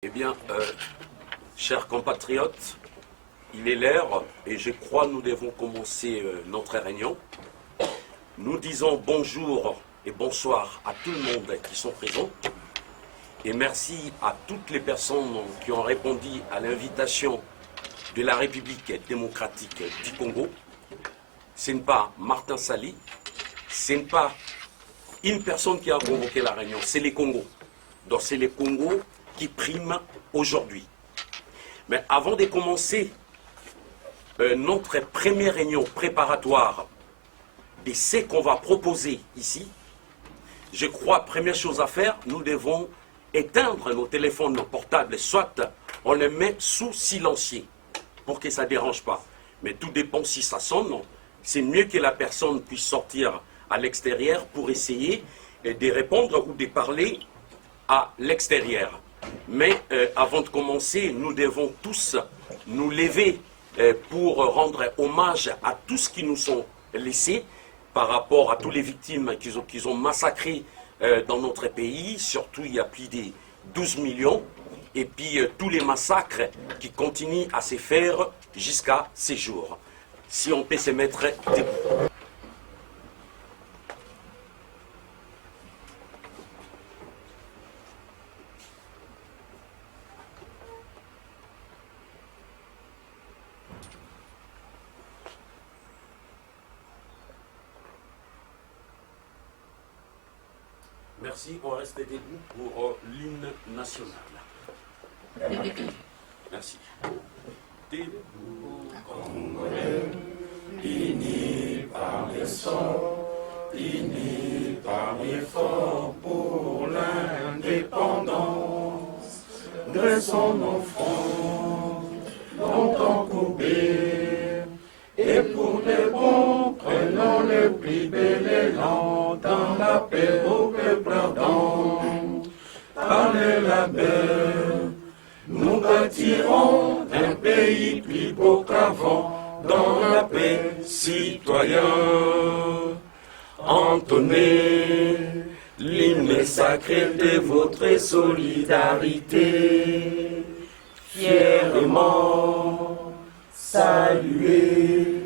Eh bien, chers compatriotes, il est l'heure et je crois que nous devons commencer notre réunion. Nous disons bonjour et bonsoir à tout le monde qui sont présents et merci à toutes les personnes qui ont répondu à l'invitation de la République démocratique du Congo. Ce n'est pas Martin Sali, ce n'est pas une personne qui a convoqué la réunion, c'est les Congos. Donc c'est les Congos qui priment aujourd'hui. Mais avant de commencer notre première réunion préparatoire de ce qu'on va proposer ici, je crois, première chose à faire, nous devons éteindre nos téléphones, nos portables, soit on les met sous silencieux pour que ça ne dérange pas. Mais tout dépend si ça sonne, c'est mieux que la personne puisse sortir à l'extérieur pour essayer de répondre ou de parler à l'extérieur. Mais avant de commencer, nous devons tous nous lever pour rendre hommage à tout ce qui nous sont laissés par rapport à toutes les victimes qu'ils ont massacrées dans notre pays. Surtout, il y a plus de 12 millions. Et puis, tous les massacres qui continuent à se faire jusqu'à ces jours. Si on peut se mettre debout. Merci, on reste debout pour l'hymne national. Merci. Debout, Congolais, unis par les sons, unis par l'effort pour l'indépendance. Dressons nos fronts, longtemps courbés, et pour les bons, prenons le plus bel élan dans la paix au peuple ardent. Par le labeur, nous bâtirons un pays plus beau qu'avant, dans la paix citoyen. Entonnez l'hymne sacré de votre solidarité. Fièrement saluez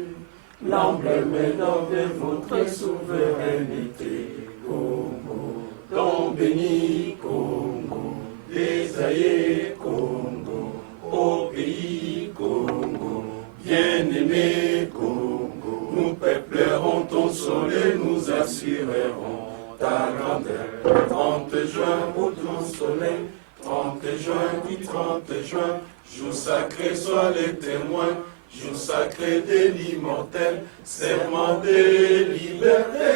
l'emblème d'or de votre souveraineté. Congo, don béni, Congo, désaillé, Congo, au pays, Congo, bien-aimé, Congo. Nous peuplerons ton soleil, nous assurerons ta grandeur. 30 juin, au ton soleil, 30 juin, du 30 juin, jour sacré, sois les témoins. Jour sacré de l'immortel, serment de liberté,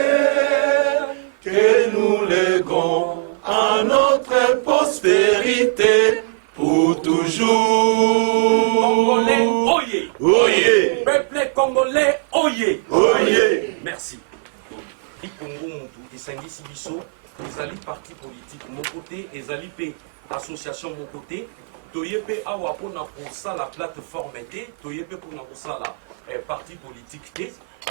que nous léguons à notre postérité pour toujours. Congolais, oyez! Oyez! Peuple congolais, oyez! Oyez! Merci. Les Congo, Esangisi Biso, ezali parti politique, mon côté, ezali pe association, mon côté. Toyepe awa pona pour la plateforme te, toyepe pona pour la parti politique te,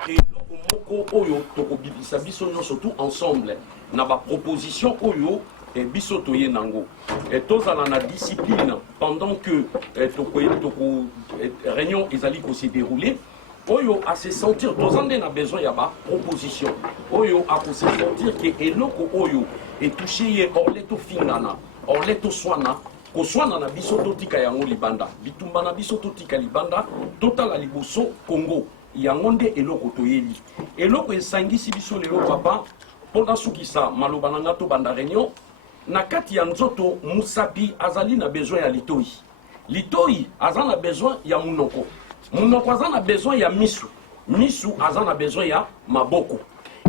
et loko moko oyo toko bibisa biso surtout ensemble na ba proposition oyo et biso toye nango. Et tozala na discipline pendant que toko réunion ezali ko se dérouler. Oyo a se sentir tozande na besoin ya ba proposition. Oyo a ko se sentir que eloko oyo et touché ye orleto fingana, orleto swana. Koswana na biso totika yango libanda, bitumba na biso totika libanda, totala liboso Congo, yango nde eloko toyeli. Eloko esangisi biso lelo papa, pona sukisa maloba na ngato banda réunion, na kati ya nzoto musapi azali na besoin ya litoi. Litoi azali na besoin ya munoko. Munoko azali na besoin ya misu. Misu azali na besoin ya maboko.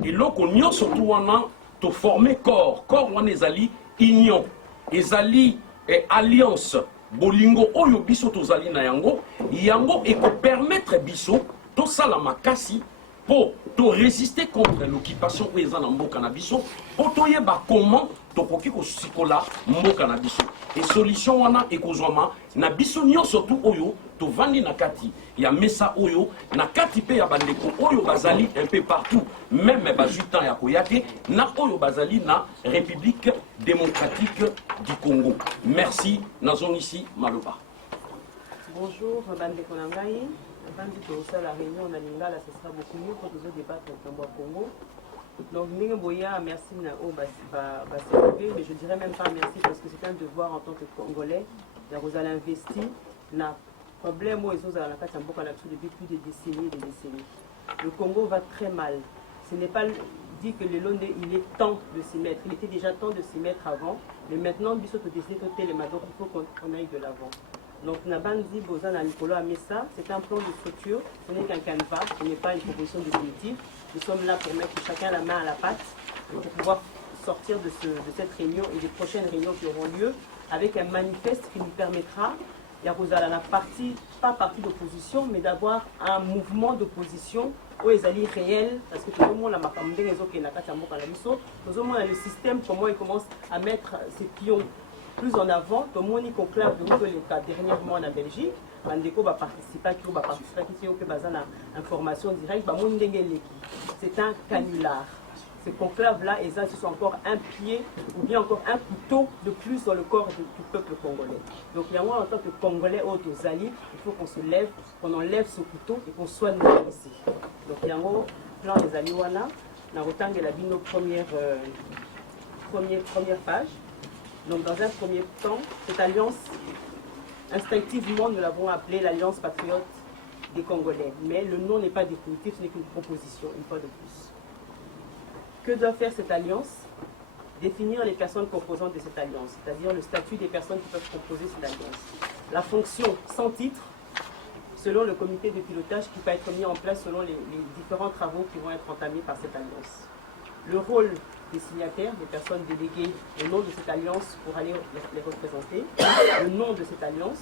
Eloko nyonso tu wana to former corps. Corps wana ezali union. Ezali et alliance bolingo oyo biso tozali na yango yango eko permettre biso to sala makasi pour to résister contre l'occupation eza na mboka na biso po toyeba comment tokoki kosikola mboka na biso et solution wana ekozwama na biso nyonso tu oyo tovandi na kati ya mesa oyo na kati pe ya bandeko oyo bazali un peu partout même ba 8 ans ya koyate na oyo bazali na République démocratique du Congo. Merci, Nazon ici, Maloba. Bonjour, Bande Konangaï. Avant de commencer la réunion, on a Lingala, ce sera beaucoup mieux pour nous débattre au Congo. Donc, Boya, merci mais je dirais même pas merci parce que c'est un devoir en tant que Congolais. Vous allez investir dans le problème où ils ont la carte depuis plus de décennies et des décennies. Le Congo va très mal. Ce n'est pas dit que le Londres, il est temps de s'y mettre. Il était déjà temps de s'y mettre avant, mais maintenant, il faut qu'on aille de l'avant. Donc, Nabandi Bozana Nicolas Amessa, c'est un plan de structure, ce n'est qu'un canevas, ce n'est pas une proposition définitive. Nous sommes là pour mettre chacun la main à la pâte pour pouvoir sortir de cette réunion et des prochaines réunions qui auront lieu avec un manifeste qui nous permettra, la partie, pas partie d'opposition, mais d'avoir un mouvement d'opposition où les alliés réels, parce que tout le monde a le système, comment il commence à mettre ses pions plus en avant. Tout le monde y conclave de le cas dernièrement en Belgique. Mandeko va participer, qui va information directe. C'est un canular. Ces conclaves-là, et ça, ce sont encore un pied ou bien encore un couteau de plus dans le corps du peuple congolais. Donc, il y a moi, en tant que Congolais aux alliés, il faut qu'on se lève, qu'on enlève ce couteau et qu'on soit nous ici. Donc, il y a un plan des alliés, on a nos première page. Donc, dans un premier temps, cette alliance, instinctivement, nous l'avons appelée l'Alliance patriote des Congolais. Mais le nom n'est pas définitif, ce n'est qu'une proposition, une fois de plus. Que doit faire cette alliance? Définir les personnes composantes de cette alliance, c'est-à-dire le statut des personnes qui peuvent composer cette alliance. La fonction sans titre, selon le comité de pilotage qui peut être mis en place selon les différents travaux qui vont être entamés par cette alliance. Le rôle des signataires, des personnes déléguées au nom de cette alliance pour aller les représenter, le nom de cette alliance,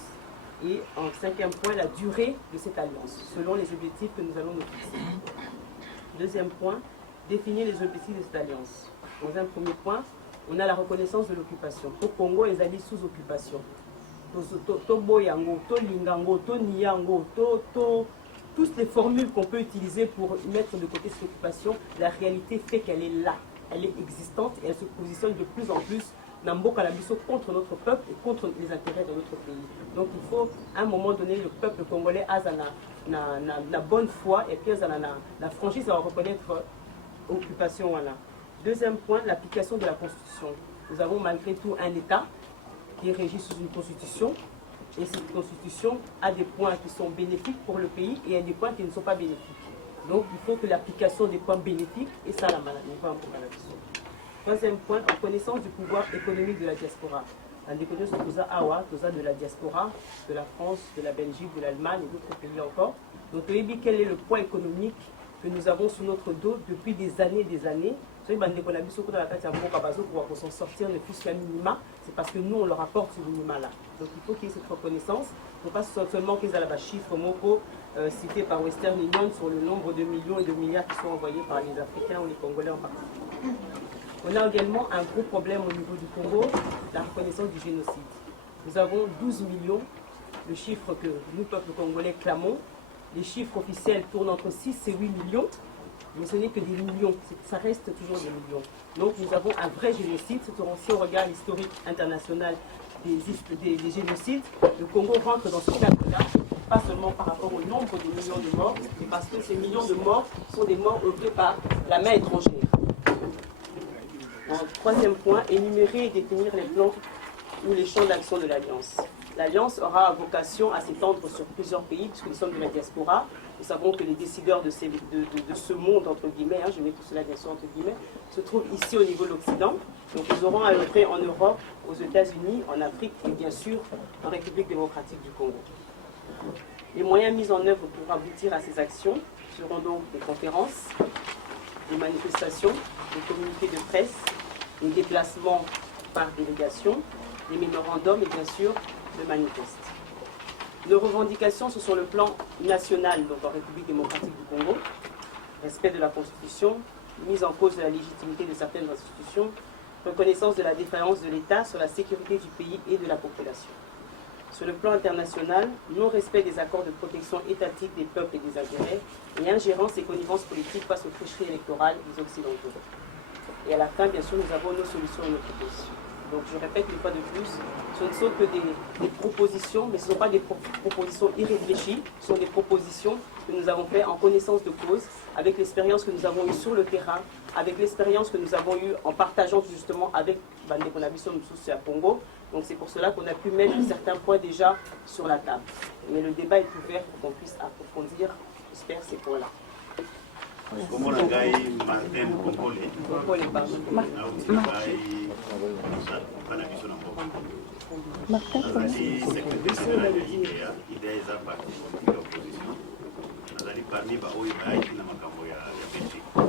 et en cinquième point, la durée de cette alliance, selon les objectifs que nous allons nous fixer. Deuxième point, définir les objectifs de cette alliance. Dans un premier point, on a la reconnaissance de l'occupation. Au Congo, les alliés sous occupation. Toutes les formules qu'on peut utiliser pour mettre de côté cette occupation, la réalité fait qu'elle est là. Elle est existante et elle se positionne de plus en plus contre notre peuple et contre les intérêts de notre pays. Donc il faut, à un moment donné, le peuple congolais a la bonne foi et puis la franchise à reconnaître occupation. Voilà. Deuxième point, l'application de la Constitution. Nous avons malgré tout un État qui est régi sous une Constitution. Et cette Constitution a des points qui sont bénéfiques pour le pays et il y a des points qui ne sont pas bénéfiques. Donc il faut que l'application des points bénéfiques, et ça la maladie. Troisième point, en connaissance du pouvoir économique de la diaspora. En déconnaissance de la diaspora, de la France, de la Belgique, de l'Allemagne et d'autres pays encore. Donc quel est le poids économique que nous avons sous notre dos depuis des années et des années. Pour s'en sortir ne plus qu'un minima, c'est parce que nous on leur apporte ce minima-là. Donc il faut qu'il y ait cette reconnaissance. Il ne faut pas seulement qu'ils aient la chiffre MOCO cité par Western Union sur le nombre de millions et de milliards qui sont envoyés par les Africains ou les Congolais en particulier. On a également un gros problème au niveau du Congo, la reconnaissance du génocide. Nous avons 12 millions, le chiffre que nous, peuple congolais, clamons. Les chiffres officiels tournent entre 6 et 8 millions, mais ce n'est que des millions, ça reste toujours des millions. Donc nous avons un vrai génocide, si on regarde l'historique international des génocides, le Congo rentre dans ce cadre-là, pas seulement par rapport au nombre de millions de morts, mais parce que ces millions de morts sont des morts œuvrés par la main étrangère. Troisième point, énumérer et définir les plans ou les champs d'action de l'Alliance. L'Alliance aura vocation à s'étendre sur plusieurs pays, puisque nous sommes de la diaspora. Nous savons que les décideurs de ce monde, entre guillemets, je mets tout cela bien sûr entre guillemets, se trouvent ici au niveau de l'Occident. Donc nous aurons à œuvrer en Europe, aux États-Unis, en Afrique et bien sûr en République démocratique du Congo. Les moyens mis en œuvre pour aboutir à ces actions seront donc des conférences, des manifestations, des communiqués de presse, des déplacements par délégation, des mémorandums et bien sûr le manifeste. Nos revendications sont sur le plan national, donc en République démocratique du Congo, respect de la Constitution, mise en cause de la légitimité de certaines institutions, reconnaissance de la défaillance de l'État sur la sécurité du pays et de la population. Sur le plan international, non-respect des accords de protection étatique des peuples et des intérêts, et ingérence et connivence politique face aux tricheries électorales des Occidentaux. Et à la fin, bien sûr, nous avons nos solutions et nos propositions. Donc je répète une fois de plus, ce ne sont que des propositions, mais ce ne sont pas des propositions irréfléchies, ce sont des propositions que nous avons faites en connaissance de cause, avec l'expérience que nous avons eue sur le terrain, avec l'expérience que nous avons eue en partageant justement avec Bande Konabiso Moussous à Congo. Donc c'est pour cela qu'on a pu mettre certains points déjà sur la table. Mais le débat est ouvert pour qu'on puisse approfondir, j'espère, ces points-là. Comment la gaille Martin Concole Martin secrétaire général de l'IDEA, IDEA est un parti politique d'opposition. Nous allons parmi Baoui Baï qui n'a pas qu'à voir la Belgique. Nous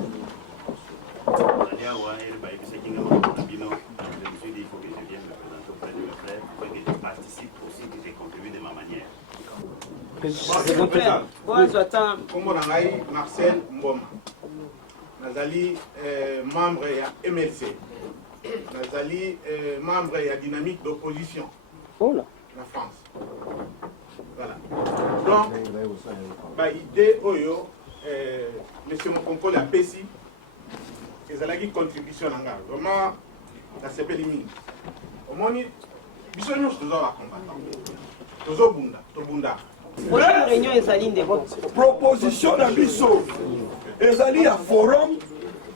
allons voir elle Baï qui s'est dit que je me suis dit il faut que je vienne me présenter auprès de mes frères pour que je participe aussi, que je contribue de ma manière. Comme on a eu Marcel Mboma, Nazali membre de MLC, Nazali membre de la dynamique d'opposition Oh là. la France. Voilà. Donc, l'idée, M. Mokonko l'a PESI, et ça a une contribution. Vraiment, ça s'appelle l'IMI. Au moins, nous sommes tous combattants. Proposition d'Abisso, ezali à forum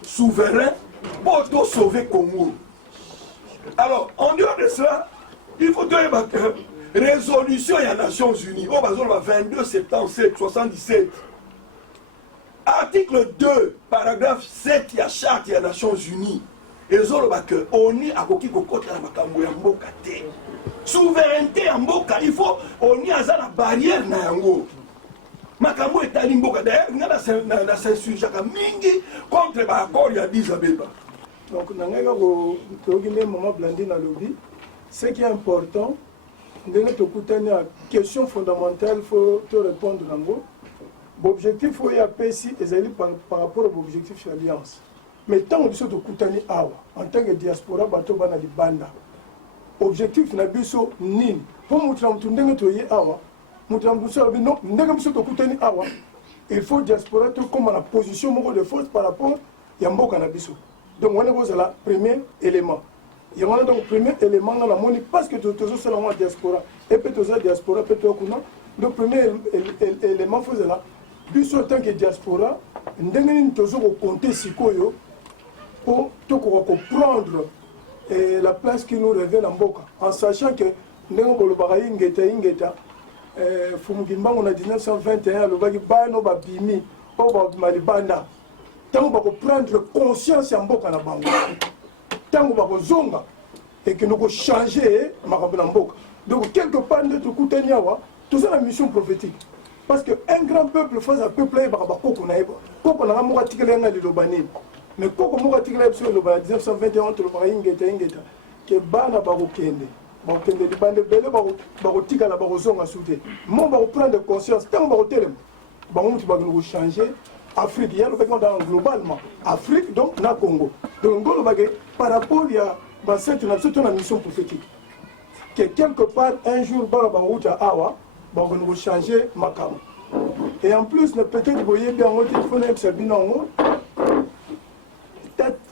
souverain pour sauver Congo. Alors, en dehors de cela, il faut donner une résolution des Nations Unies, au 22 septembre 77. Article 2, paragraphe 7, il y a charte des Nations Unies. Et on y a beaucoup de souveraineté en Mboka, il faut on y a la barrière na yango. Makambo etali Mboka d'ailleurs na censuré mingi contre l'accord ya Addis Abeba. Donc nanga ko togine moment blandi na lobby, ce qui est important ndenge tokutani à question fondamentale faut te répondre nango. L'objectif faut ya pesi ezali par rapport à l'objectif de l'alliance. Mais tant que nous kutani awa en tant que diaspora bato bana di banda. Objectif na biso nini pour mutra mutundenge toye awa mutra mutso bino ndenge biso tokutani awa il faut diaspora to comme la position moko de force par rapport ya mboka na biso. Donc on est au premier élément. Il y a donc premier élément dans la monnaie parce que tout ça c'est la diaspora et peut tout ça diaspora peut tout kuna. Donc premier élément faut là biso tant que diaspora ndenge ni tozo ko compter sikoyo pour tout comprendre et la place qui nous revient en Mboka, en sachant que nous avons ingeta Fumugimba en 1921, le bagi bano babimi, au malibanda. Tant qu'on va prendre conscience en Mboka na bango, tant qu'on va zonga et que nous allons changer Marabela Mboka. Donc quelque part de tout Kouteniawa, tout ça la mission prophétique. Parce qu'un grand peuple face à peuple, il va avoir beaucoup naïba. Beaucoup n'a pas articulé dans le Lobanais. Mais quand on a articulé sur le 1921, on a ingeta que bana barokende. Barokende di bande bele barotika la barozonga souté. Moi on va prendre conscience tant on va telem. On va nous changer Afrique, il y a le dans globalement Afrique donc na Congo. Donc on va par rapport à cette nation la mission prophétique. Que quelque part un jour barouta awa on va nous changer makam. Et en plus peut-être vous voyez bien on dit qu'il faut observer non.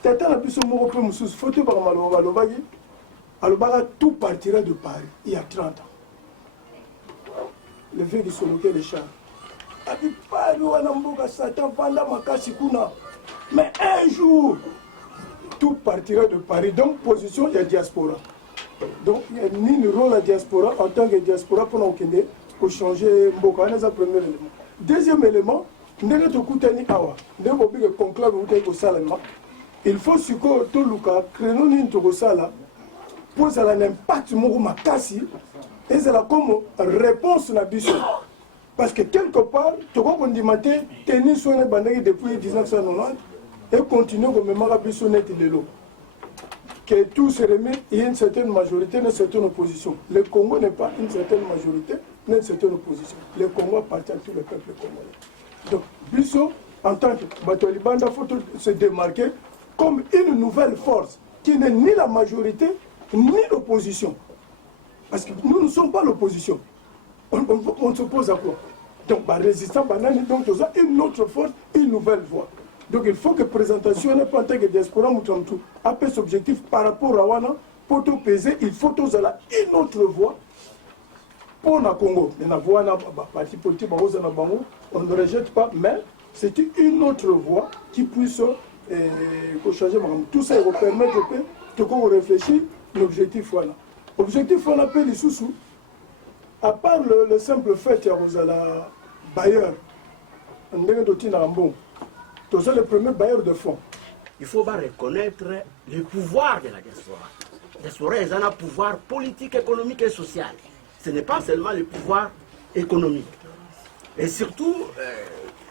Tata la puissance moko pe mususu photo par maloba lobagi alobaka tout partira de Paris il y a 30 ans. Le fait qu'ils sont bloqués les chars. Abi Paris wana mboka Satan vanda makasi kuna. Mais un jour tout partira de Paris. Donc position il y a diaspora. Donc il y a ni le rôle à diaspora en tant que diaspora pour nous kende pour changer mboka. C'est le premier élément. Deuxième élément, ndenge tokutani awa. Ndenge obi que conclave utaki ko salama. Il faut que tout le cas, créneau ni là pour ça l'impact moko makasi et c'est là comme réponse na biso parce que quelque part tu comprends dimate tenir sur les bandits depuis 1990 et continuer comme mémoire biso net de l'eau que tout se remet il y a une certaine majorité une certaine opposition. Le Congo n'est pas une certaine majorité ni une certaine opposition. Le Congo appartient à tout le peuple congolais. Donc biso en tant que Batolibanda il faut se démarquer comme une nouvelle force qui n'est ni la majorité ni l'opposition. Parce que nous ne sommes pas l'opposition. On s'oppose à quoi? Donc, résistant, donc, une autre force, une nouvelle voie. Donc, il faut que la présentation n'est pas en tant que diaspora, après cet objectif par rapport à Wana, pour tout peser, il faut tous une autre voie pour le Congo. Il y a une voie, parti politique, on ne rejette pas, mais c'est une autre voie qui puisse changer. Tout ça va permettre de réfléchir l'objectif. L'objectif, on appelle les sous-sous. À part le simple fait qu'il y a la bailleur, on est le premier bailleur de fonds. Il faut reconnaître le pouvoir de la diaspora. La diaspora est un pouvoir politique, économique et social. Ce n'est pas seulement le pouvoir économique. Et surtout,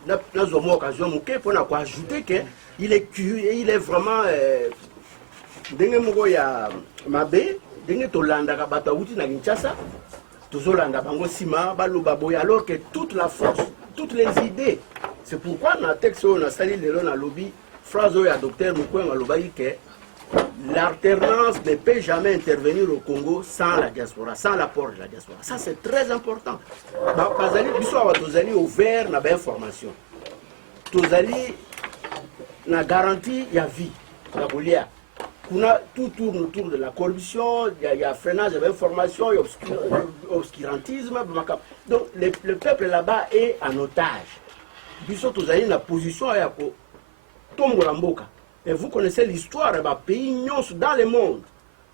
nous avons l'occasion pour ajouter qu'il est vraiment alors que toute la force, toutes les idées, c'est pourquoi dans le texte on a sali le lobby phrase où le docteur Moukoueng a dit que l'alternance ne peut jamais intervenir au Congo sans la diaspora, sans l'apport de la diaspora. Ça c'est très important. Nous sommes ouverts à l'information. Nous avons garanti la vie. Tout tourne autour de la corruption, il y a freinage de l'information, il y a obscurantisme. Donc le peuple là-bas est en otage. Nous avons une position à et vous connaissez l'histoire des pays dans le monde.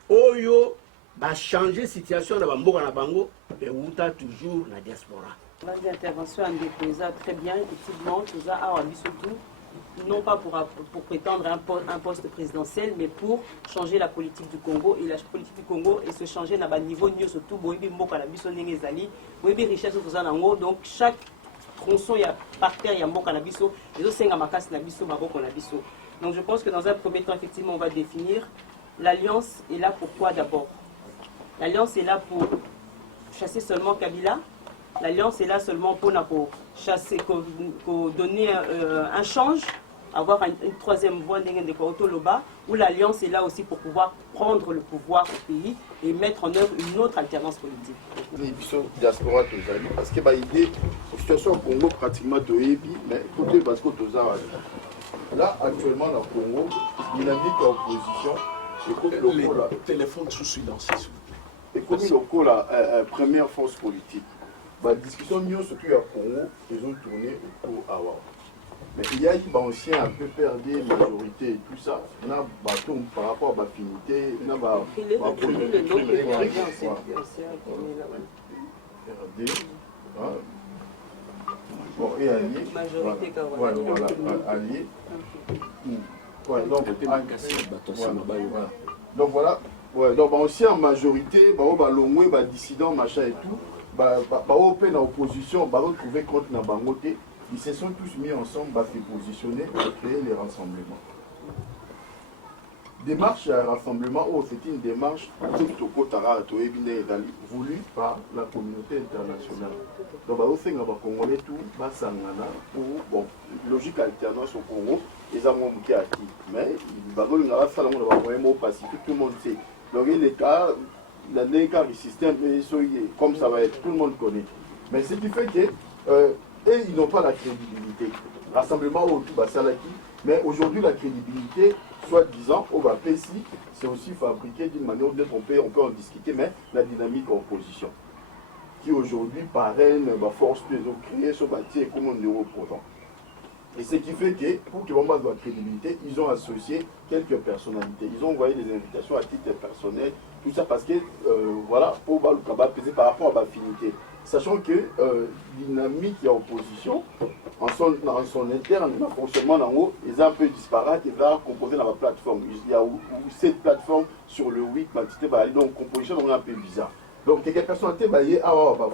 Oyo va changer la situation de Bamboka na Bango et où tu as toujours la diaspora. L'intervention en déposant très bien, effectivement, tout ça a surtout, non pas pour prétendre un poste présidentiel, mais pour changer la politique du Congo. Et la politique du Congo et se changer à niveau surtout, richesse donc chaque tronçon, il y a par terre, il y a Mboka Nabiso, les autres Sengamakasi Nabiso, Maboko Nabiso. Donc je pense que dans un premier temps, effectivement, on va définir l'alliance est là pour quoi d'abord? L'alliance est là pour chasser seulement Kabila. L'alliance est là seulement pour chasser, pour donner un change, avoir une troisième voie de Kotoloba, où l'alliance est là aussi pour pouvoir prendre le pouvoir au pays et mettre en œuvre une autre alternance politique. Diaspora tozali parce que l'idée la situation au Congo pratiquement toyebi mais côté parce que là actuellement dans le Congo dynamique opposition les téléphones sous silence s'il vous plaît. Et comme la première force politique la discussion surtout au Congo ils ont tourné autour avant. Mais il y a aussi un peu perdu la majorité et tout ça. On a par rapport à l'affinité, on a bon, et allié. Majorité, voilà, allié. Donc voilà. Ouais, donc aussi en majorité, bah dissident, machin et tout, en opposition, retrouver contre la bangoté. Ils se sont tous mis ensemble pour se positionner et créer les rassemblements. Démarche à rassemblement, c'est une démarche voulue par la communauté internationale. Donc, les Congolais tout, pour logique alternance au Congo, ils ont monté à qui. Mais ils pacifique, tout le monde sait. Donc, l'écart du système, comme ça va être, tout le monde connaît. Mais ce qui fait que. Et ils n'ont pas la crédibilité. Rassemblement au Salaki, mais aujourd'hui la crédibilité, soi-disant, au PSI, c'est aussi fabriqué d'une manière où on peut en discuter, mais la dynamique en opposition, qui aujourd'hui parraine la force qu'ils ont créée sur bâti comme un opposant. Et ce qui fait que, pour qu'ils aient de la crédibilité, ils ont associé quelques personnalités. Ils ont envoyé des invitations à titre personnel, tout ça parce que, voilà, pour peser par rapport à l'affinité. Sachant que dynamique et opposition, en son interne, le fonctionnement en haut, ils sont un peu disparates et va composer dans la plateforme. Il y a 7 plateformes sur le 8, donc composition est un peu bizarre. Donc quelques personnalités va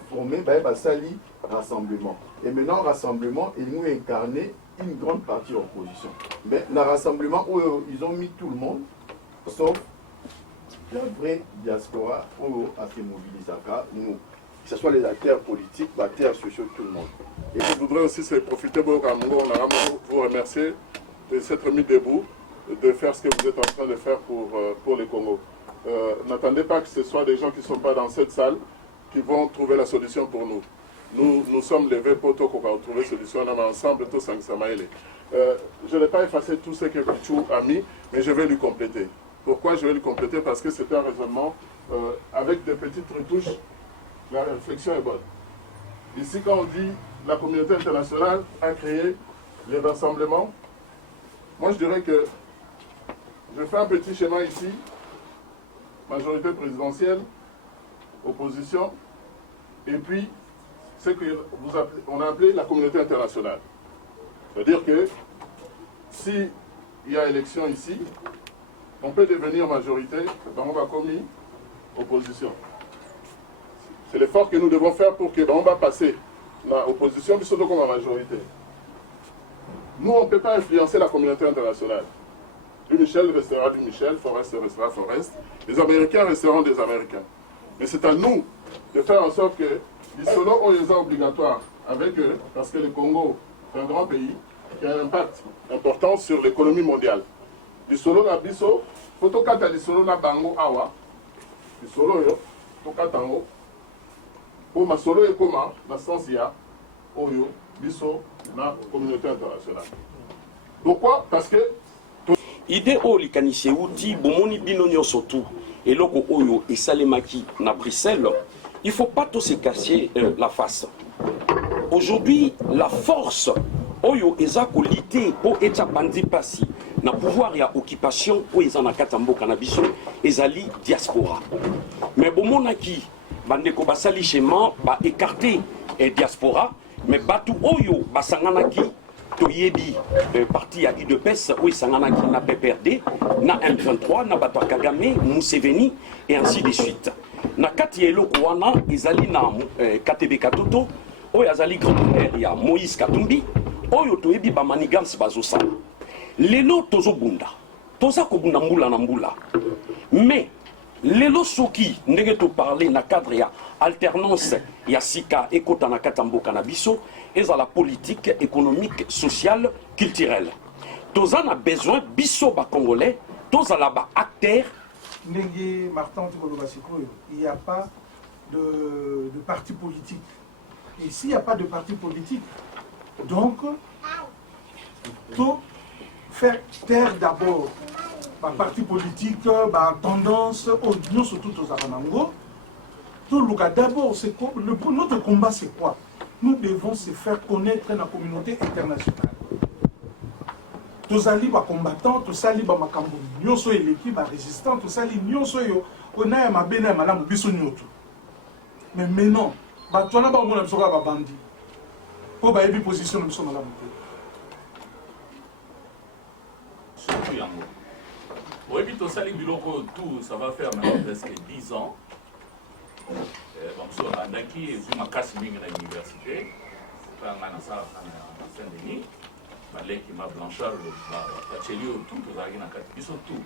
former un sali rassemblement. Et maintenant, rassemblement, ils nous incarné une grande partie de l'opposition. Mais le rassemblement où ils ont mis tout le monde, sauf la vraie diaspora où a fait mobiliser nous. Que ce soit les acteurs politiques, les acteurs sociaux, tout le monde. Et je voudrais aussi profiter pour vous remercier de s'être mis debout, de faire ce que vous êtes en train de faire pour le Congo. N'attendez pas que ce soit des gens qui ne sont pas dans cette salle qui vont trouver la solution pour nous. Nous sommes levés pour trouver la solution ensemble, tous ensemble. Je n'ai pas effacé tout ce que Pichou a mis, mais je vais lui compléter. Pourquoi je vais le compléter? Parce que c'est un raisonnement avec des petites retouches. La réflexion est bonne. Ici, quand on dit la communauté internationale a créé les rassemblements, moi je dirais que je fais un petit schéma ici, majorité présidentielle, opposition, et puis ce qu'on a appelé la communauté internationale. C'est-à-dire que s'il y a élection ici, on peut devenir majorité, on va commis opposition. C'est l'effort que nous devons faire pour que on va passer l'opposition, puis surtout comme la majorité. Nous, on ne peut pas influencer la communauté internationale. Du Michel restera du Michel, Forest restera Forest. Les Américains resteront des Américains. Mais c'est à nous de faire en sorte que les solos ont les obligatoires avec eux, parce que le Congo est un grand pays qui a un impact important sur l'économie mondiale. Les solos na biso, photokata les solos na bango awa, les solos yo, tokatango, pour ma solo et comment, dans ce sens, il y a Oyo, biso, na communauté internationale. Pourquoi? Parce que idée o likanisi uti bomoni bino nyonso tu eloko oyo esalemaki na Bruxelles, il faut pas tous se cacher la face. Aujourd'hui, la force oyo eza ko lité po eta bandi pasi na pouvoir ya occupation o eza na katamboka na biso ezali diaspora. Mais bomonaki bandeko basali schéma ba écarter diaspora, mais batu oyo basanganaki toyebi parti ya UDPS où sanganaki na PPRD na M23 na bato Kagame Museveni et ainsi de suite. Na kati eloko wana ezali na KTB Katoto oyo azali grand-père ya Moïse Katumbi oyo toyebi ba manigance bazosala. Lelo tozobunda toza kobunda mbula na mbula, mais lelo soki ndenge to parler na cadre ya alternance ya sika ekota na katamboka na biso eza la politique économique sociale culturelle. Toza na besoin biso ba congolais toza la ba acteur ndenge Martin Tikoloba sikoyo, il n'y a pas de parti politique. Et s'il n'y a pas de parti politique, donc tout faire taire d'abord par parti politique, par tendance, nous surtout aux Aranango. Tout le cas d'abord, notre combat c'est quoi? Nous devons se faire connaître dans la communauté internationale. Tous les combattants, tous les makambo, nous sommes l'équipe résistants, tous les nous sommes on a ma bena malam bisonyoto. Mais maintenant, tu n'as pas mon absorber ba bandi. Pour ba ebi position nous sommes malam. Surtout yango. Oui, puis tout ça, tout, ça va faire maintenant presque 10 ans. On a acquis une casse à l'université. On a Saint-Denis. Qui m'a blanchard, bachelier, tout, tout, ils sont tout.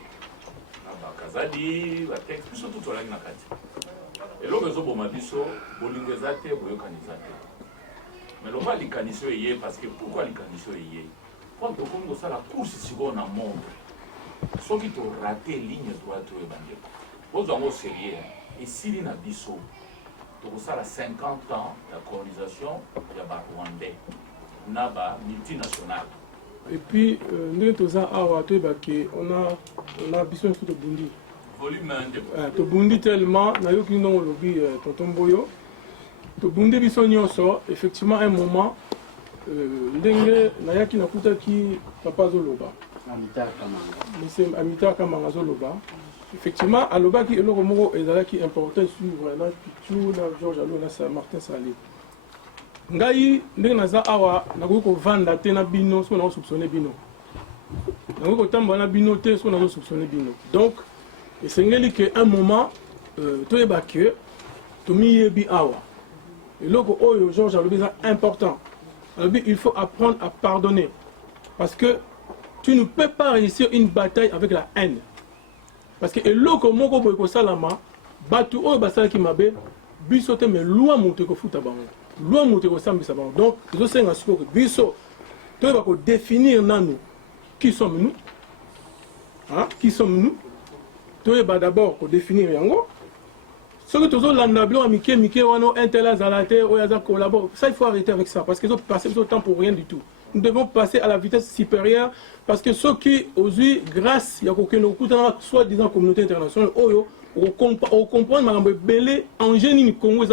Kazadi, la texte, ils sont tout, et là, ils ont dit que bolingezate, boyokanizate. Mais le mal, les est parce que pourquoi les canisses est quand on commence la course, c'est qu'on a monde. Ceux qui ont raté ligne droite, vous avez sérieux. Et si il y a biso, ça a 50 ans la colonisation, il y a des Rwandais, naba multinationale. Et puis, nous on a biso de Bundi. Volume 1 de Bundi tellement, nous avons eu le lobby Tonton Boyo. De Bundi biso nyonso, effectivement, un moment, ndenge nayaki nakuta ki papa zoloba. Monsieur Amita Kamanga zoloba. Effectivement, aloba ki eloko moko ezalaki important suivre na Pichu na Georges Allo na Martin Salé. Ngai ndenge naza awa nakoki kovanda te na bino soki nakosoupçonne bino. Nakoki kotambola na bino te soki nakosoupçonne bino. Donc, esengeli ke un moment toyeba ke tomiyebi awa. Eloko oyo Georges alobi eza important. Alobi il faut apprendre à pardonner. Parce que tu ne peux pas réussir une bataille avec la haine. Parce que eloko moko boye kosalama batu oyo basalaki mabe biso te me loi moto kofuta bango. Loi moto kosambisa bango. Donc ezosenga sikoyo ke biso toyeba kodéfinir nanu qui sommes-nous. Hein? Qui sommes-nous? Toyeba d'abord kodéfinir yango. Soki tozolanda biloko mike wana intel azala te oyo aza collabore. Ça il faut arrêter avec ça parce qu'ils ont passé le temps pour rien du tout. nous devons passer à la vitesse supérieure parce que ceux qui, aujourd'hui, grâce à la soi-disant communauté internationale, on comprend que belé en génie Congo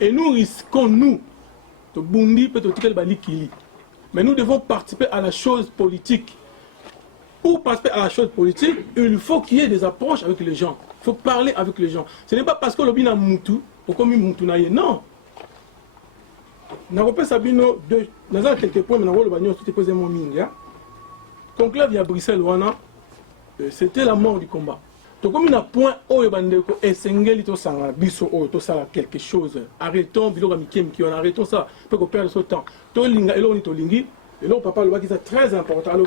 et nous risquons nous de Bundi peut-être mais nous devons participer à la chose politique. Pour participer à la chose politique, il faut qu'il y ait des approches avec les gens. Il faut parler avec les gens. Ce n'est pas parce que l'obina moutou, ou comme moutou non. N'a pas sabino de dans quelques points mais dans le bagnon tout est posé mon minga. Conclave à Bruxelles c'était la mort du combat. Donc comme il y a point où il bandeko esengeli to sanga biso o to sala quelque chose. Arrêtons biloko mikem qui on arrêtons ça pour qu'on perde ce temps. To linga elo ni to lingi et là papa le qui c'est très important. Alors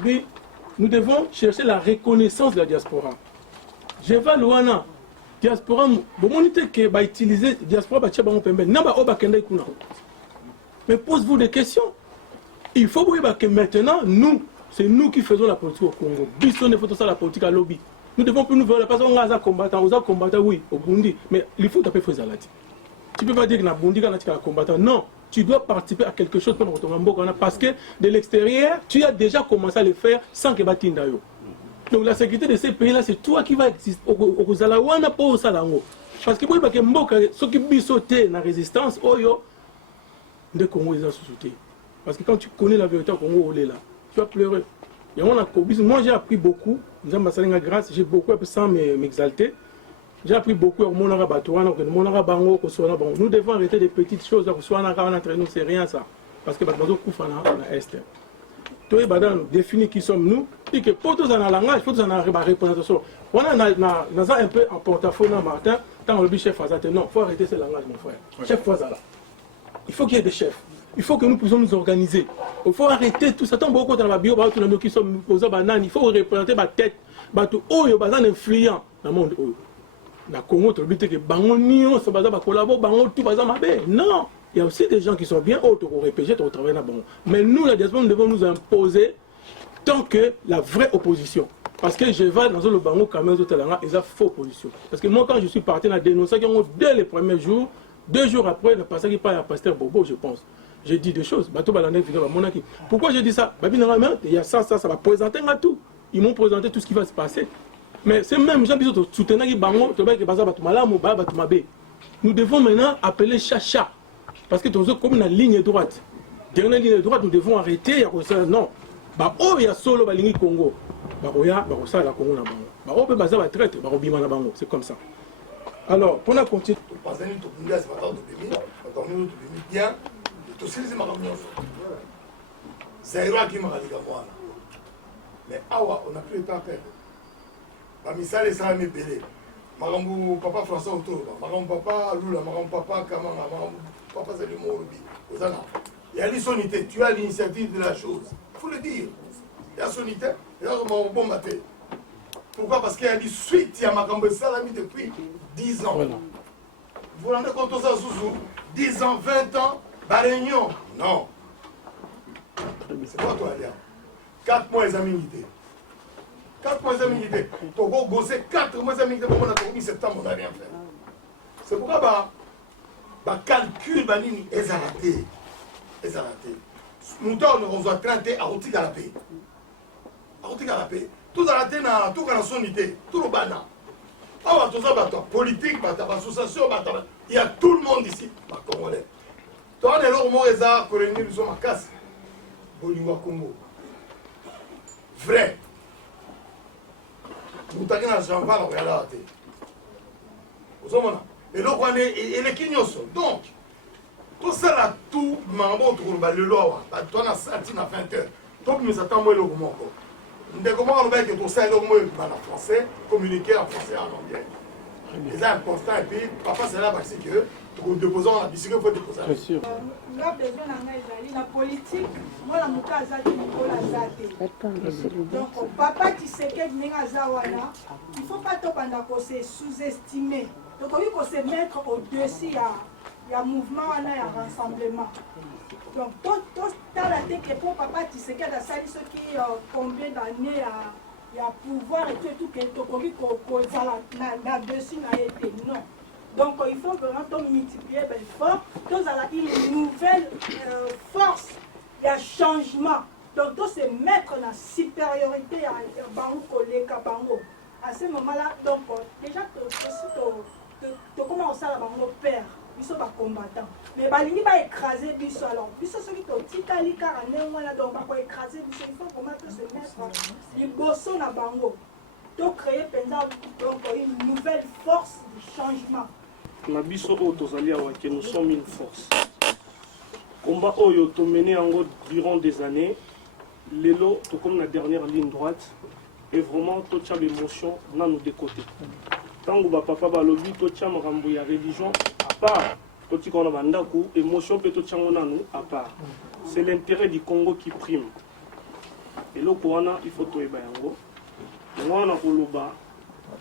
nous devons chercher la reconnaissance de la diaspora. Je vais loin diaspora bon monite que ba utiliser diaspora ba tchaba pembe namba o ba kende kuna. Mais pose-vous des questions. Il faut voir que maintenant, c'est nous qui faisons la politique au Congo. Bisson ne fait ça la politique à lobby. Nous devons plus nous faire parce qu'on a combattant, oui, au Burundi. Mais il faut taper faire ça là. Tu ne peux pas dire que na Burundi, on a combattant. Non, tu dois participer à quelque chose pour ton parce que de l'extérieur, tu as déjà commencé à le faire sans que batinda yo. Donc la sécurité de ces pays-là, c'est toi qui vas exister. Au Zalawana pour au Salango. Parce que pour que Mboka, ceux qui bissotent la résistance, de Congo est en société. Parce que quand tu connais la vérité au Congo, tu vas pleurer. Moi j'ai appris beaucoup, j'ai beaucoup appris sans m'exalter. J'ai appris beaucoup nous devons arrêter des petites choses, entre nous, c'est rien ça. Parce que nous sommes en Est. Tout est définir qui sommes nous, et que pour tous en langage, il faut tous en représentation. On a un peu en porte-à-faux Martin, tant le chef Azate. Non, il faut arrêter ce langage, mon frère. Chef Azala. Il faut qu'il y ait des chefs. Il faut que nous puissions nous organiser. Il faut arrêter tout ça. Tant beaucoup dans la bio, qui sont posés banane, il faut représenter ma tête. Oh, il y a besoin d'influents dans le monde. Dans le Congo, tu as dit que Bangonio, ça va collaborer, Bangon, tout va non. Il y a aussi des gens qui sont bien hauts au RPG, au travail dans mais nous, la diaspora, nous devons nous imposer tant que la vraie opposition. Parce que je vais dans le Bango, quand même, ils ont faux opposition. Parce que moi, quand je suis parti, on a dénoncé dès les premiers jours. 2 jours après, le pasteur qui parle à Pasteur Bobo, je pense. J'ai dit des choses. Pourquoi j'ai dit ça? Il y a ça va présenter à tout. Ils m'ont présenté tout ce qui va se passer. Mais c'est même gens qui sont soutenus qui bango, nous devons maintenant appeler Chacha. Parce que nous sommes comme une ligne droite. Dernière ligne droite, nous devons arrêter. Non. Il y a solo la ligne Congo. C'est comme ça. Alors, pour la continuer. Mais awa, on n'a plus le temps à perdre. Bamisale ça me belé. Marambu papa François autour, marambu papa Lula, marambu papa Kamanga, marambu papa Salut Mouroubi. Il y a l'isonité, tu as l'initiative de la chose. Il faut le dire. Il y a sonité, il y a un bon matin. Pourquoi? Parce qu'il y a des suites, il y a Makambo Salami depuis 10 ans. Voilà. Vous vous rendez compte de ça, Zouzou? 10 ans, 20 ans, Réunion. Non. C'est pas toi, Alia. 4 mois d'examinité. 4 mois d'examinité. Togo gossé 4 mois d'examinité pour moi, en septembre, on n'a rien fait. C'est pourquoi, calcul, banini, est raté. Est raté. Nous, on doit traiter à Routi Galapé. À Routi Galapé. Tout à la tête, tout à la sonité, tout le bana. Ah, tout ça, politique, association, il y a tout le monde ici, Congolais. Toi, on est là, on est là, nous sommes à casse. Bolingua Congo. Vrai. Nous avons un jambe, on est là. Vous savez, et là, on est les Kinyoso. Donc, tout ça là, tout, mambo, tout le loi, toi, on a senti à 20h. Donc, nous attendons le moment. Comment on va que tout ça est en français, communiquer en français en anglais. C'est important et puis papa c'est là parce que nous déposons la bicyclette, il faut déposer. Bien sûr. Nous avons besoin de la politique, moi la mouka azati Nicolas Zate. Donc papa Tshisekedi Mengazawana, il ne faut pas se sous-estimer. Donc il faut se mettre au-dessus, il y a mouvement, il y a rassemblement. Donc, tout la tête que pour papa Tshisekedi a sali ceux qui combien d'années il y a pouvoir et tout que là-dessus n'a été non. Donc, il faut vraiment multiplier les forces, tous à une nouvelle force, il y a changement. Donc, tout se mettre dans la supériorité à bango, collègue, bango. À ce moment-là, donc, déjà, tu commences à bango père, ils sont pas combattants. Mais balingi va écraser biso alors. Biso ceux qui t'ont titali car on a donc va écraser biso. Il faut comment se mettre les bossons à bango. Donc créer pendant donc une nouvelle force de changement. Na biso o tozali awa que nous sommes une force. Combat oyo to mené en durant des années. Lelo to comme la dernière ligne droite et vraiment to tcha émotion na nous de côté. Tango ba papa ba lobi to tcha makambo ya religion à part. To tcha kona bandaku émotion pe to tcha na nous à part. C'est l'intérêt du Congo qui prime. Et lo koana il faut to eba yango. Wana koloba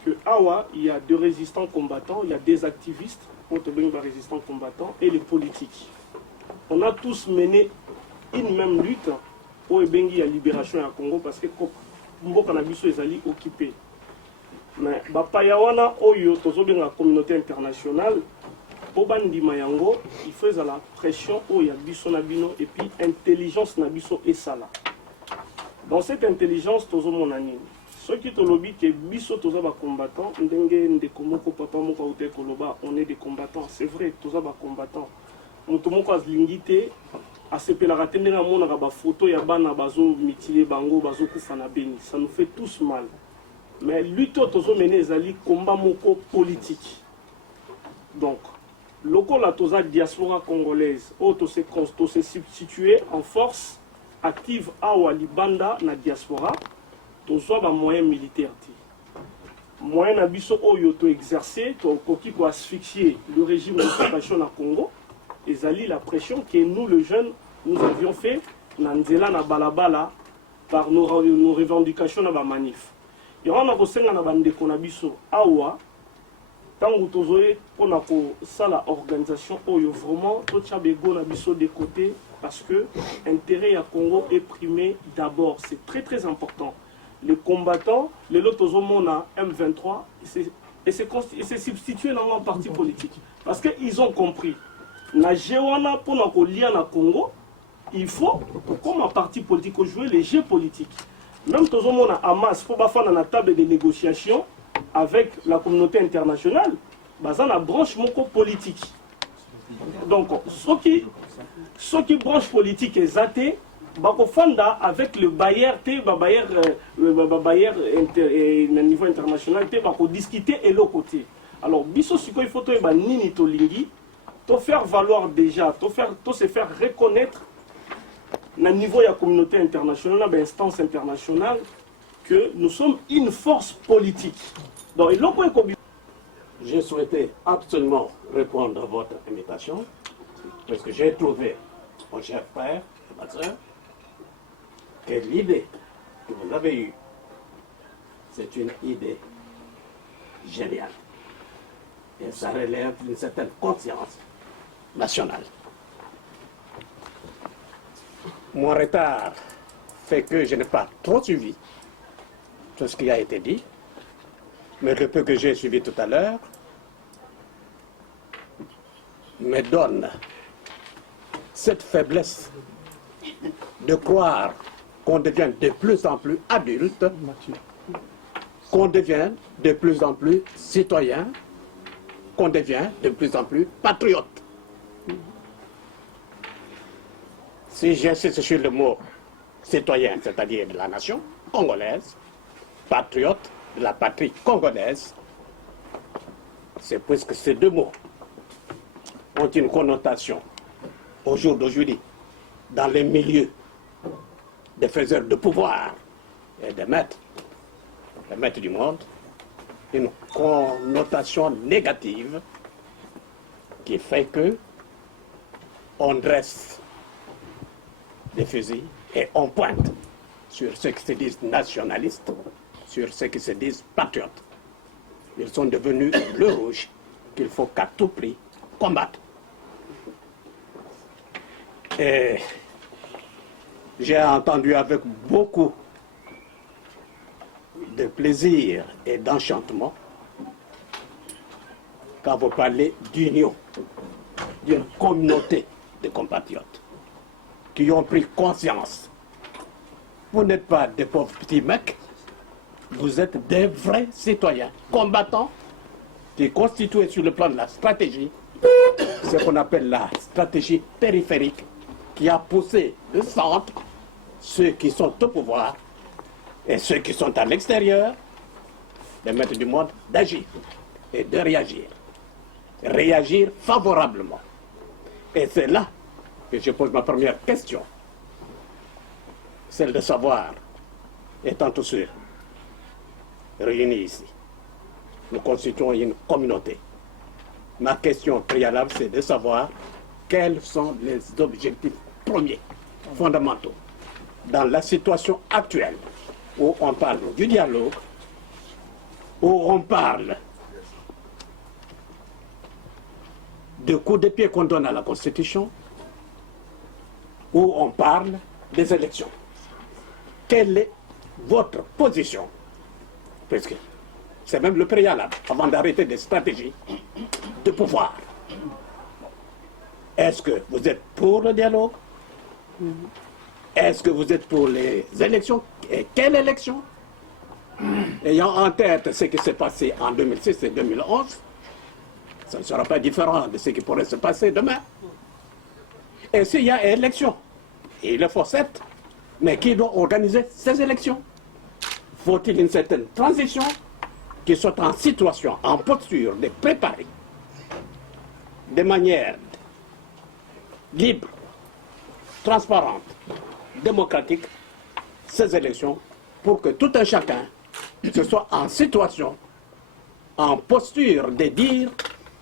que awa il y a des résistants combattants, il y a des activistes, on te donne des résistants combattants et les politiques. On a tous mené une même lutte pour la libération du Congo parce que mboka na biso ezali occupé. Mais bapayawana oyo tozobenga la communauté internationale po bandima yango il faut la pression oyo biso na bino et puis intelligence na biso esala. Dans cette intelligence tozomona nini? Ceux qui te lobby que biso toza ba combattants ndenge ndeko moko papa moko ute koloba on est des combattants, c'est vrai toza ba combattants. Mutu moko azlingite asepelaka te ndenge amonaka bafoto ya bana bazomitile bango bazokufa na beni, ça nous fait tous mal. Mais lutte oyo tozomene ezali combat moko politique. Donc lokola toza diaspora congolaise oyo tose substituer en force active awa libanda na diaspora tozwa ba moyens militaires te. Moyen na biso oyo to exercer to koki ko asphyxier le régime d'occupation na Congo. Ezali la pression que nous, les jeunes, nous avions fait dans Nzela na balabala par nos revendications na ba manif. Il y a un kosenga na bande konabiso awa tango tozoé pona ko sala organisation oyo vraiment to tchabego na biso de côté parce que intérêt à Congo est primé d'abord, c'est très très important. Les combattants, les lotozomona M23 et c'est substitué dans un parti politique parce qu'ils ont compris. Na jewana pour na kolia na Congo, il faut comme un parti politique jouer les jeux politiques. Même tozomo na Hamas faut pas faire na table de négociation avec la communauté internationale, bazan na branche moko politique. Donc ceux qui branche politique est athée, bako fanda avec le bailleur te bailleur niveau international te bako discuter et l'autre côté. Alors biso siko il faut to ba nini to lingi to faire valoir déjà, to se faire reconnaître na niveau de la communauté internationale, na instance internationale, que nous sommes une force politique. Donc, j'ai souhaité absolument répondre à votre invitation, parce que j'ai trouvé, mon cher frère et ma soeur, que l'idée que vous avez eue, c'est une idée géniale. Et ça relève d'une certaine conscience nationale. Mon retard fait que je n'ai pas trop suivi tout ce qui a été dit, mais le peu que j'ai suivi tout à l'heure me donne cette faiblesse de croire qu'on devient de plus en plus adulte, qu'on devient de plus en plus citoyen, qu'on devient de plus en plus patriote. Si j'insiste sur le mot citoyen, c'est-à-dire de la nation congolaise, patriote de la patrie congolaise, c'est puisque ces deux mots ont une connotation au jour d'aujourd'hui dans les milieux des faiseurs de pouvoir et des maîtres du monde, une connotation négative qui fait que on dresse des fusils et on pointe sur ceux qui se disent nationalistes, sur ceux qui se disent patriotes. Ils sont devenus le rouge qu'il faut qu'à tout prix combattre. Et j'ai entendu avec beaucoup de plaisir et d'enchantement quand vous parlez d'union, d'une communauté de compatriotes qui ont pris conscience Vous n'êtes pas des pauvres petits mecs, vous êtes des vrais citoyens, combattants, qui constituent sur le plan de la stratégie ce qu'on appelle la stratégie périphérique, qui a poussé le centre, ceux qui sont au pouvoir et ceux qui sont à l'extérieur, les maîtres du monde, d'agir et de réagir. Réagir favorablement. Et c'est là que je pose ma première question. Celle de savoir, étant tous réunis ici, nous constituons une communauté. Ma question préalable, c'est de savoir quels sont les objectifs premiers, fondamentaux, dans la situation actuelle, où on parle du dialogue, où on parle de coups de pied qu'on donne à la Constitution, où on parle des élections. Quelle est votre position? Parce que c'est même le préalable, avant d'arrêter des stratégies de pouvoir. Est-ce que vous êtes pour le dialogue? Est-ce que vous êtes pour les élections? Et quelles élections? Ayant en tête ce qui s'est passé en 2006 et 2011, ça ne sera pas différent de ce qui pourrait se passer demain. Et s'il y a élection, il le faut certes, mais qui doit organiser ces élections? Faut-il une certaine transition qui soit en situation, en posture de préparer de manière libre, transparente, démocratique, ces élections pour que tout un chacun se soit en situation, en posture de dire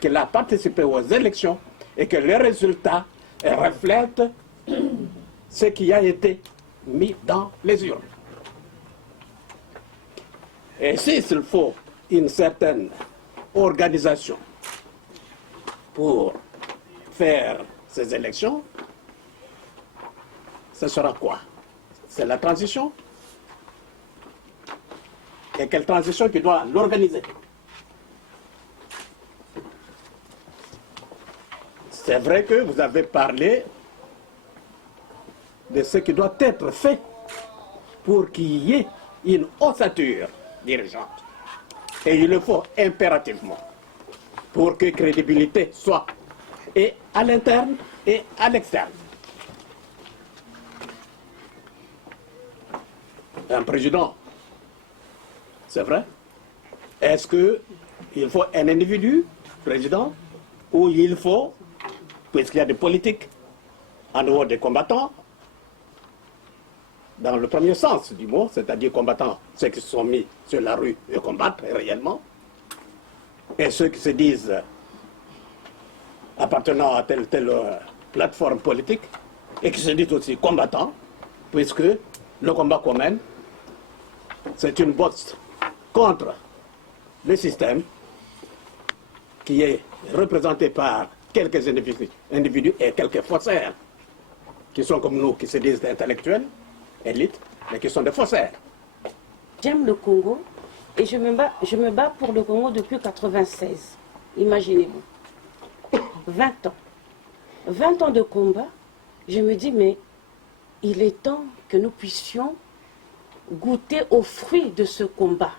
qu'il a participé aux élections et que les résultats reflètent ce qui a été mis dans les urnes. Et s'il faut une certaine organisation pour faire ces élections, ce sera quoi? C'est la transition. Et quelle transition qui doit l'organiser? C'est vrai que vous avez parlé de ce qui doit être fait pour qu'il y ait une ossature dirigeante. Et il le faut impérativement pour que crédibilité soit et à l'interne et à l'externe. Un président, c'est vrai. Est-ce qu'il faut un individu, président, ou il faut, puisqu'il y a des politiques en dehors des combattants, dans le premier sens du mot, c'est-à-dire combattants, ceux qui se sont mis sur la rue et combattent réellement, et ceux qui se disent appartenant à telle plateforme politique, et qui se disent aussi combattants, puisque le combat qu'on mène, c'est une bosse contre le système qui est représenté par quelques individus et quelques faussaires qui sont comme nous, qui se disent intellectuels, élites, mais qui sont des faussaires. J'aime le Congo et je me bats pour le Congo depuis 1996. Imaginez-vous. 20 ans. 20 ans de combat, je me dis, mais il est temps que nous puissions goûter aux fruits de ce combat.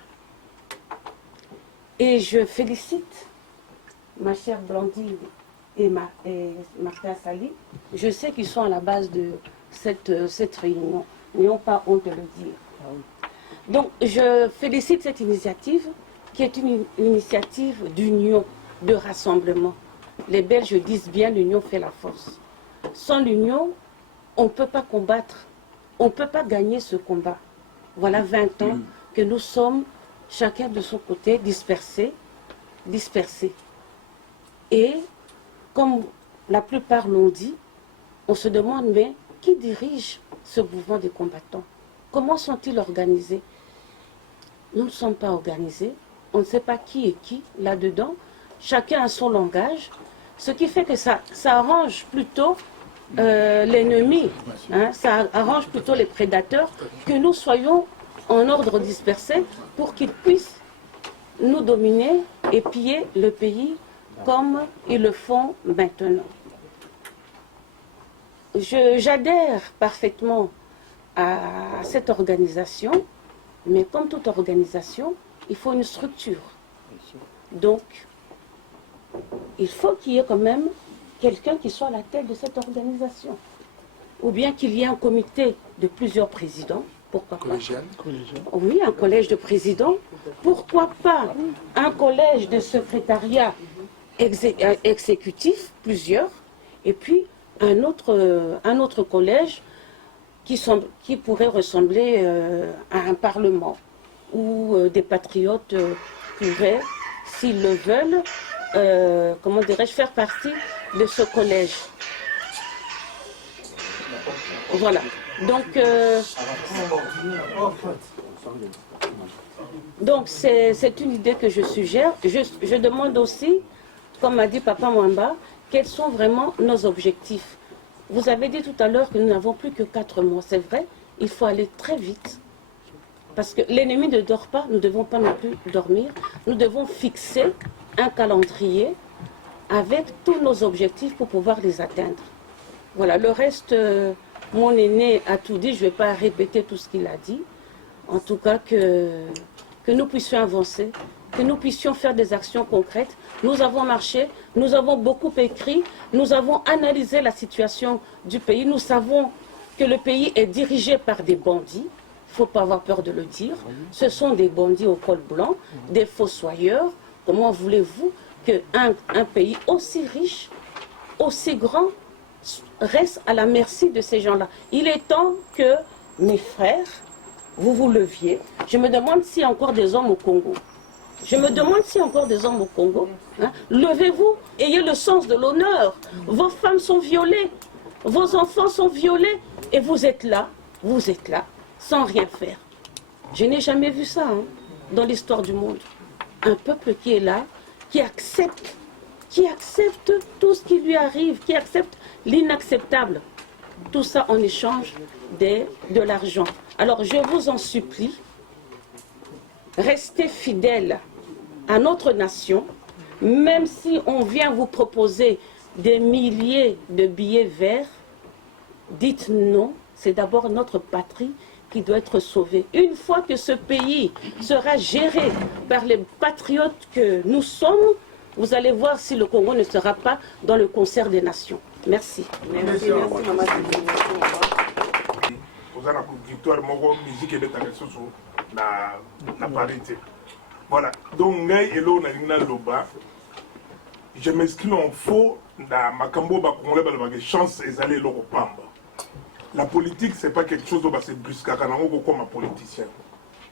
Et je félicite ma chère Blandine et Martin Sali. Je sais qu'ils sont à la base de cette réunion. N'ayons pas honte de le dire. Donc, je félicite cette initiative qui est une initiative d'union, de rassemblement. Les Belges disent bien l'union fait la force. Sans l'union, on ne peut pas combattre, on ne peut pas gagner ce combat. Voilà 20 ans que nous sommes chacun de son côté dispersés. Et comme la plupart l'ont dit, on se demande, mais qui dirige ce mouvement des combattants? Comment sont-ils organisés? Nous ne sommes pas organisés. On ne sait pas qui est qui là-dedans. Chacun a son langage. Ce qui fait que ça arrange plutôt l'ennemi. Hein, ça arrange plutôt les prédateurs que nous soyons en ordre dispersé pour qu'ils puissent nous dominer et piller le pays comme ils le font maintenant. J'adhère parfaitement à cette organisation, mais comme toute organisation, il faut une structure. Donc, il faut qu'il y ait quand même quelqu'un qui soit à la tête de cette organisation. Ou bien qu'il y ait un comité de plusieurs présidents, pourquoi pas. Oui, un collège de présidents. Pourquoi pas un collège de secrétariat exécutif, plusieurs, et puis un autre collège qui pourrait ressembler à un parlement, où des patriotes pourraient, s'ils le veulent, comment dirais-je, faire partie de ce collège. Voilà. Donc c'est une idée que je suggère. Je demande aussi, comme a dit Papa Mwamba, quels sont vraiment nos objectifs. Vous avez dit tout à l'heure que nous n'avons plus que 4 mois. C'est vrai, il faut aller très vite. Parce que l'ennemi ne dort pas, nous ne devons pas non plus dormir. Nous devons fixer un calendrier avec tous nos objectifs pour pouvoir les atteindre. Voilà, le reste, mon aîné a tout dit, je ne vais pas répéter tout ce qu'il a dit. En tout cas, que nous puissions avancer, que nous puissions faire des actions concrètes. Nous avons marché, nous avons beaucoup écrit, nous avons analysé la situation du pays. Nous savons que le pays est dirigé par des bandits. Il ne faut pas avoir peur de le dire. Ce sont des bandits au col blanc, des fossoyeurs. Comment voulez-vous qu'un pays aussi riche, aussi grand, reste à la merci de ces gens-là? Il est temps que mes frères, vous vous leviez. Je me demande s'il y a encore des hommes au Congo. Je me demande s'il y a encore des hommes au Congo. Hein? Levez-vous, ayez le sens de l'honneur. Vos femmes sont violées, vos enfants sont violés, et vous êtes là, sans rien faire. Je n'ai jamais vu ça dans l'histoire du monde. Un peuple qui est là, qui accepte tout ce qui lui arrive, qui accepte l'inacceptable. Tout ça en échange de l'argent. Alors je vous en supplie, restez fidèles à notre nation, même si on vient vous proposer des milliers de billets verts, dites non, c'est d'abord notre patrie qui doit être sauvée. Une fois que ce pays sera géré par les patriotes que nous sommes, vous allez voir si le Congo ne sera pas dans le concert des nations. Merci. Merci, maman. Victoire moko musique et na parité. Voilà. Donc ngai elo na lingna loba. Je m'inscris en faux dans makambo ba congolais ba la chance ezali loko pamba. La politique c'est pas quelque chose ba se brusquer kana ngoko comme politicien.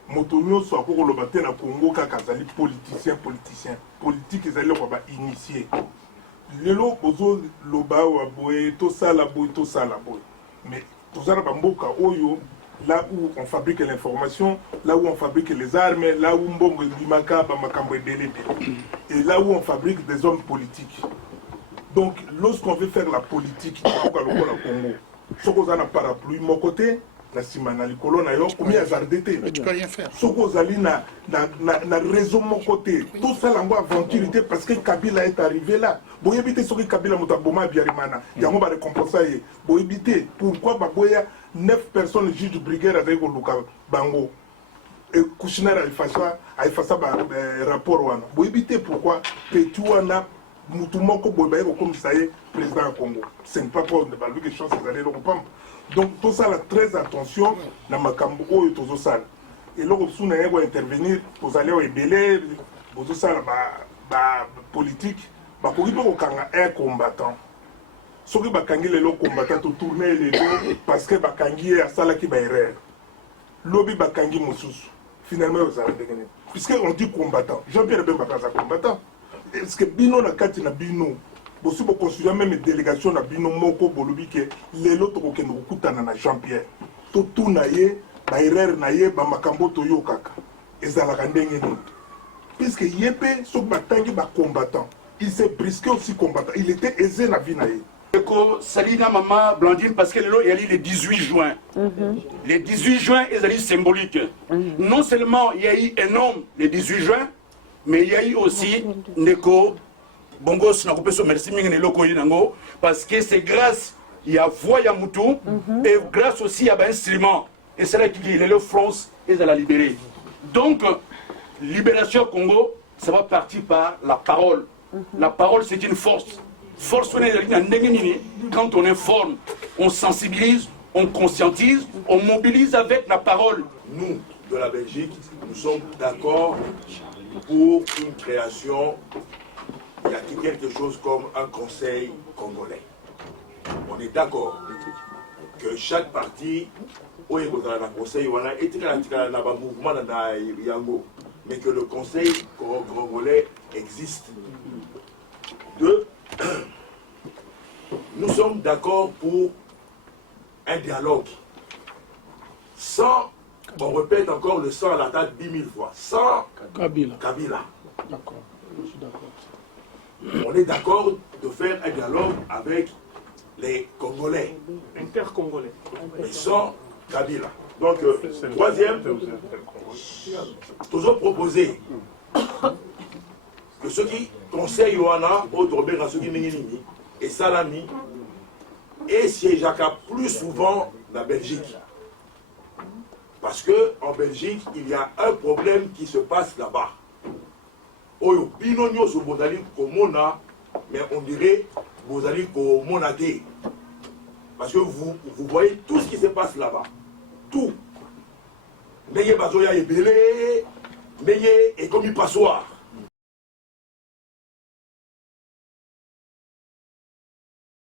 Motonyo so akoko loba te na Congo kaka zali politicien. Politique ezali ko ba initié. Lelo bozo loba wa boye to sala boye. Mais tout ça bamboka oyo, là où on fabrique l'information, là où on fabrique les armes, là où mbongo limaka bamakambo délé, et là où on fabrique des hommes politiques. Donc lorsqu'on veut faire la politique au Congo, ce qu'on a un parapluie mon côté, la simana likolo na yo combien azardete. Mais tu peux rien faire. Ce qu'on a na raison mon côté. Tout ça l'ango aventurité parce que Kabila est arrivé là. Bon éviter ce que Kabila mutaboma biarimana. Yango ba récompenser. Bon éviter pourquoi ba boya 9 personnes juge du brigade avec Luka Bango. Et Kouchner alifasa ba rapport wana. Bon éviter pourquoi Petuana mutumoko boya comme ça y est président du Congo. Ce n'est pas pour ne pas lui que chance d'aller le reprendre. Donc tout ça là très attention na makambo oyo tozo sala. Et là vous na yego intervenir vous allez au ebele vous sala ba politique ba ko ripo kanga un combattant. Soki ba kangi le combattant to tourner les dos parce que ba kangi a sala ki ba erreur. Lobi ba kangi mosusu. Finalement vous allez dégainer. Puisque on dit combattant. Jean-Pierre Bemba pas combattant. Est-ce que bino na kati na bino bosi bo considérer même délégation na bino moko bolobi ke lelo to ko kendo kutana na Jean-Pierre to tuna ye ba erreur na ye ba makambo to yo kaka ezala ndenge nini puisque yebe so batangi ba combattant il s'est brisqué aussi combattant il était aisé na vie na ye ko salina mama Blandine parce que lelo yali le 18 juin le 18 juin ezali symbolique non seulement il y a eu un homme le 18 juin mais il y a eu aussi Ndeko Bongos na kopeso merci mingi loko yinango parce que c'est grâce il y a voix Yamoutou, et grâce aussi à un instrument. Et c'est là qu'il est le France et de la libérer. Donc, libération Congo, ça va partir par la parole. La parole, c'est une force. Force, quand on informe, on sensibilise, on conscientise, on mobilise avec la parole. Nous, de la Belgique, nous sommes d'accord pour une création, il y a quelque chose comme un conseil congolais. On est d'accord que chaque parti, mais que le conseil congolais existe. Deux, nous sommes d'accord pour un dialogue sans, on répète encore le sang à la table 10 000 fois, sans Kabila. D'accord, je suis d'accord. On est d'accord de faire un dialogue avec les Congolais. Intercongolais. Mais sans Kabila. Donc, troisième, toujours proposer que ceux qui conseillent Yohana, autres ceux qui Nengenini et Salami, et siégeaka plus souvent la Belgique. Parce qu'en Belgique, il y a un problème qui se passe là-bas. Oyo, binonyo so bozali komona, mais on dirait bozali komonate. Parce que vous voyez tout ce qui se passe là-bas. Tout. Neye bazoya ebele, neye ekomi passoire.